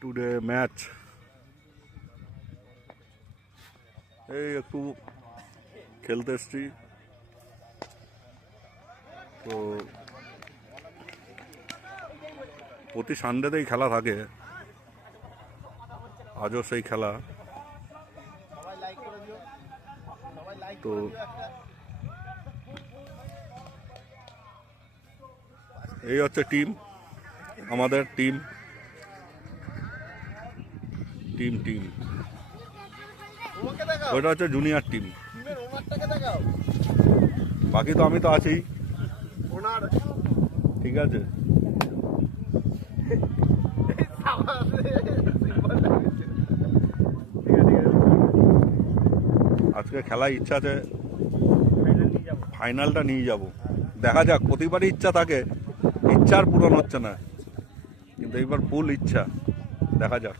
Today match এই একটু খেলতে এসছি তো প্রতি সানডেতেই খেলা থাকে, আজও সেই খেলা। তো এই হচ্ছে টিম, আমাদের টিম টিম টিম ওইটা হচ্ছে জুনিয়র টিম, বাকি তো আমি তো আছি, ঠিক আছে। আজকে খেলার ইচ্ছা আছে, ফাইনালটা নিয়ে যাব, দেখা যাক। প্রতিবারই ইচ্ছা থাকে, ইচ্ছা আর পূরণ হচ্ছে না, কিন্তু এইবার ফুল ইচ্ছা, দেখা যাক।